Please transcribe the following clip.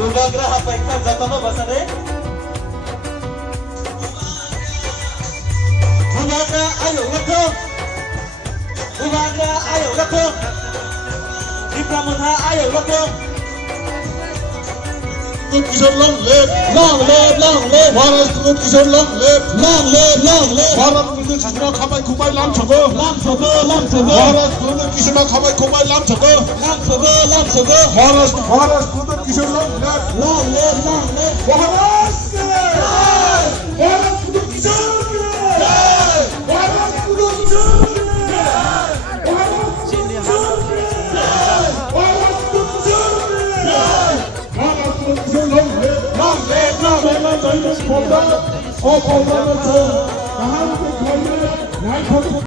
दुर्गाग्रह हा पैसा जातो ना बसा रे दुर्गाग्रह आयो लखो दुर्गाग्रह आयो लखो Dipramontha ayo loko Kishore long live Bharat Kishore long live Bharat Kishore khamai khumai lam chogo Bharat Kishore khamai khumai lam chogo Bharat Kishore long live Bharat long live